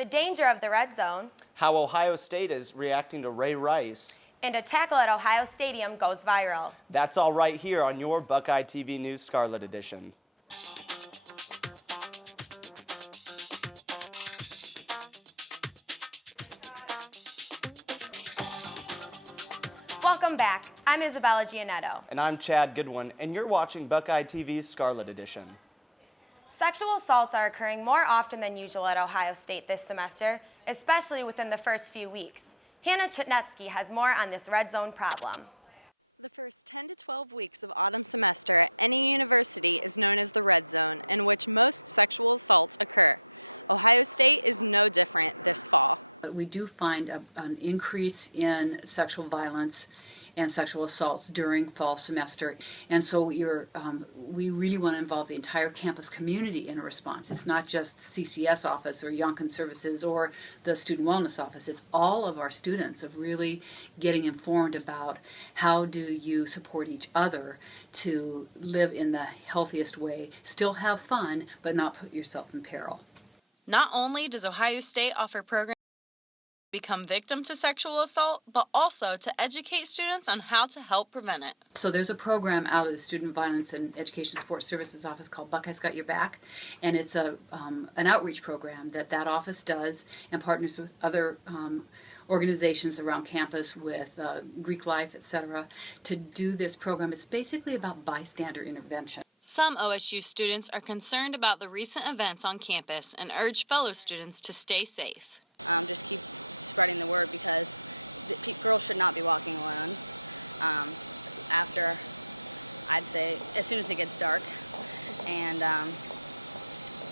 the danger of the red zone, how Ohio State is reacting to Ray Rice, and a tackle at Ohio Stadium goes viral. That's all right here on your Buckeye TV News Scarlet Edition. Welcome back. I'm Isabella Gianetto. And I'm Chad Goodwin, and you're watching Buckeye TV's Scarlet Edition. Sexual assaults are occurring more often than usual at Ohio State this semester, especially within the first few weeks. Hannah Chutnetsky has more on this red zone problem. The first 10 to 12 weeks of autumn semester at any university is known as the red zone, in which most sexual assaults occur. Ohio State is no different this fall. We do find an increase in sexual violence and sexual assaults during fall semester, and so we really want to involve the entire campus community in a response. It's not just the CCS office or Youngkin Services or the Student Wellness Office. It's all of our students of really getting informed about how do you support each other to live in the healthiest way, still have fun, but not put yourself in peril. Not only does Ohio State offer programs become victim to sexual assault, but also to educate students on how to help prevent it. So there's a program out of the Student Violence and Education Support Services Office called Buckeye's Got Your Back, and it's an outreach program that office does and partners with other organizations around campus with Greek Life, etc., to do this program. It's basically about bystander intervention. Some OSU students are concerned about the recent events on campus and urge fellow students to stay safe. Just keep spreading the word, because girls should not be walking alone after, I'd say, as soon as it gets dark, and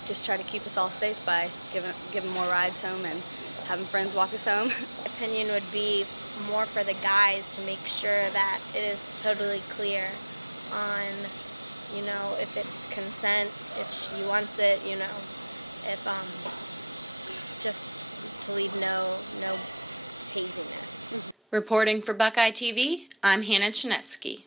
just try to keep us all safe by giving more rides home and having friends walk us home. My opinion would be more for the guys to make sure that it is totally clear on, if it's consent, if she wants it, if just to leave no haziness. Reporting for Buckeye TV, I'm Hannah Chutnetsky.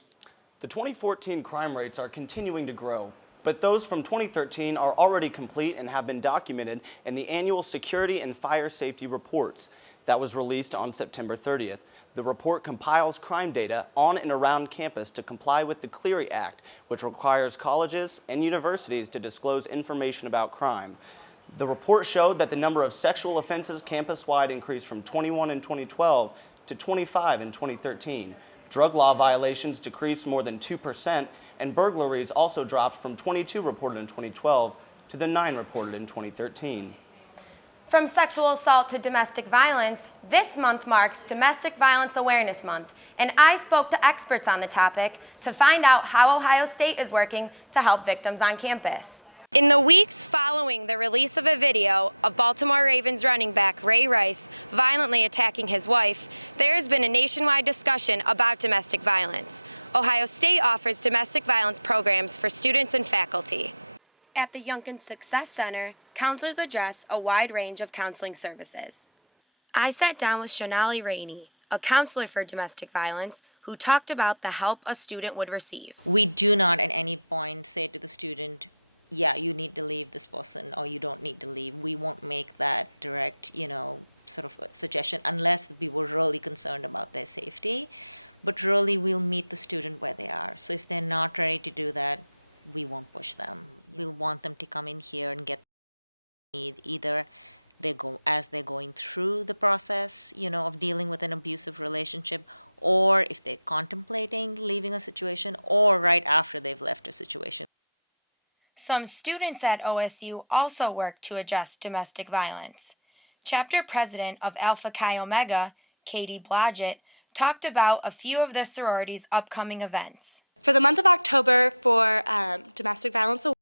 The 2014 crime rates are continuing to grow, but those from 2013 are already complete and have been documented in the annual Security and Fire Safety Reports that was released on September 30th. The report compiles crime data on and around campus to comply with the Clery Act, which requires colleges and universities to disclose information about crime. The report showed that the number of sexual offenses campus-wide increased from 21 in 2012 to 25 in 2013. Drug law violations decreased more than 2%, and burglaries also dropped from 22 reported in 2012 to the 9 reported in 2013. From sexual assault to domestic violence, this month marks Domestic Violence Awareness Month, and I spoke to experts on the topic to find out how Ohio State is working to help victims on campus. In the weeks following the release of a video of Baltimore Ravens running back Ray Rice violently attacking his wife, there has been a nationwide discussion about domestic violence. Ohio State offers domestic violence programs for students and faculty. At the Youngkin Success Center, counselors address a wide range of counseling services. I sat down with Shonali Rainey, a counselor for domestic violence, who talked about the help a student would receive. We do not at any point say to the student, yeah, you need to leave this person or you don't need to leave. We won't make that direct, sort of suggestion unless we were really concerned about their safety. But really, we'll meet the student where they are. So if they're not ready to do that, we won't push them. We'll want them to come in here and get what they need. Either as they're going through the process, of dealing with an abusive relationship, or if they're contemplating leaving a situation, or right after they've left a situation. Some students at OSU also work to address domestic violence. Chapter president of Alpha Chi Omega, Katie Blodgett, talked about a few of the sorority's upcoming events. For the month of October for Domestic Violence Awareness,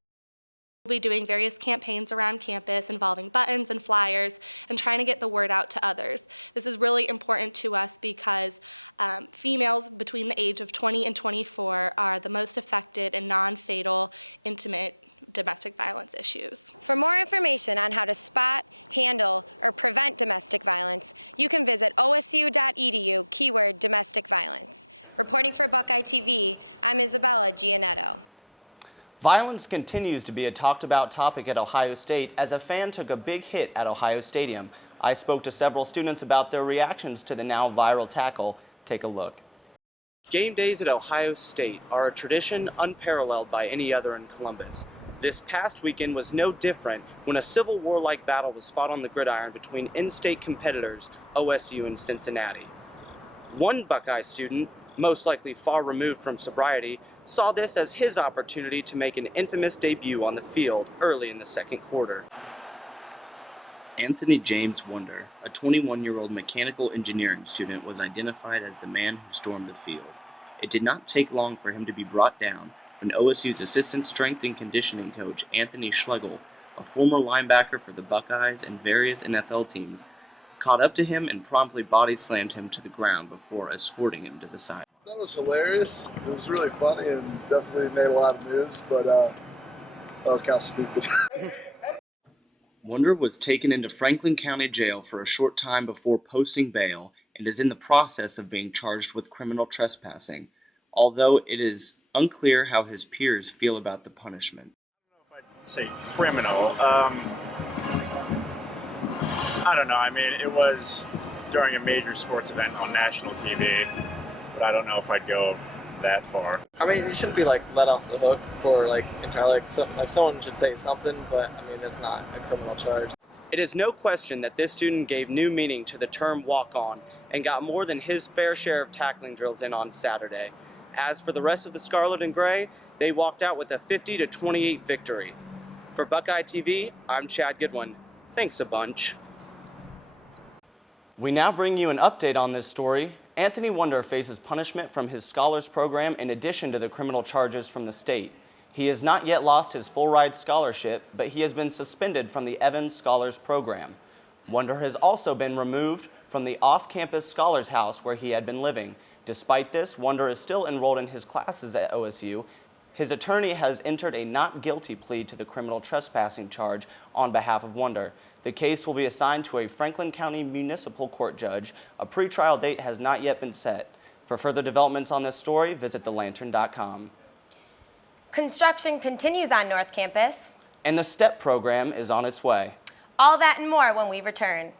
we'll be doing various campaigns around campus involving buttons and flyers and trying to get the word out to others. This is really important to us because females between the age of 20 and 24 are the most affected in non-fatal, intimate domestic violence issues. For more information on how to spot, handle, or prevent domestic violence, you can visit osu.edu keyword domestic violence. Reporting for Buckeye TV, I'm Isabella Gianetto. Violence continues to be a talked about topic at Ohio State as a fan took a big hit at Ohio Stadium. I spoke to several students about their reactions to the now viral tackle. Take a look. Game days at Ohio State are a tradition unparalleled by any other in Columbus. This past weekend was no different when a Civil War-like battle was fought on the gridiron between in-state competitors OSU and Cincinnati. One Buckeye student, most likely far removed from sobriety, saw this as his opportunity to make an infamous debut on the field early in the second quarter. Anthony James Wonder, a 21-year-old mechanical engineering student, was identified as the man who stormed the field. It did not take long for him to be brought down when OSU's assistant strength and conditioning coach Anthony Schlegel, a former linebacker for the Buckeyes and various NFL teams, caught up to him and promptly body slammed him to the ground before escorting him to the side. I thought it was hilarious. It was really funny and definitely made a lot of news, but that was kind of stupid. Wonder was taken into Franklin County Jail for a short time before posting bail and is in the process of being charged with criminal trespassing, although it is unclear how his peers feel about the punishment. I don't know if I'd say criminal. I don't know. I mean, it was during a major sports event on national TV, but I don't know if I'd go that far. I mean, you shouldn't be let off the hook for entirely someone should say something, but I mean that's not a criminal charge. It is no question that this student gave new meaning to the term walk-on and got more than his fair share of tackling drills in on Saturday. As for the rest of the Scarlet and Gray, they walked out with a 50-28 victory. For Buckeye TV, I'm Chad Goodwin. Thanks a bunch. We now bring you an update on this story. Anthony Wonder faces punishment from his Scholars Program in addition to the criminal charges from the state. He has not yet lost his full-ride scholarship, but he has been suspended from the Evans Scholars Program. Wonder has also been removed from the off-campus Scholars House where he had been living. Despite this, Wonder is still enrolled in his classes at OSU. His attorney has entered a not guilty plea to the criminal trespassing charge on behalf of Wonder. The case will be assigned to a Franklin County Municipal Court judge. A pretrial date has not yet been set. For further developments on this story, visit thelantern.com. Construction continues on North Campus. And the STEP program is on its way. All that and more when we return.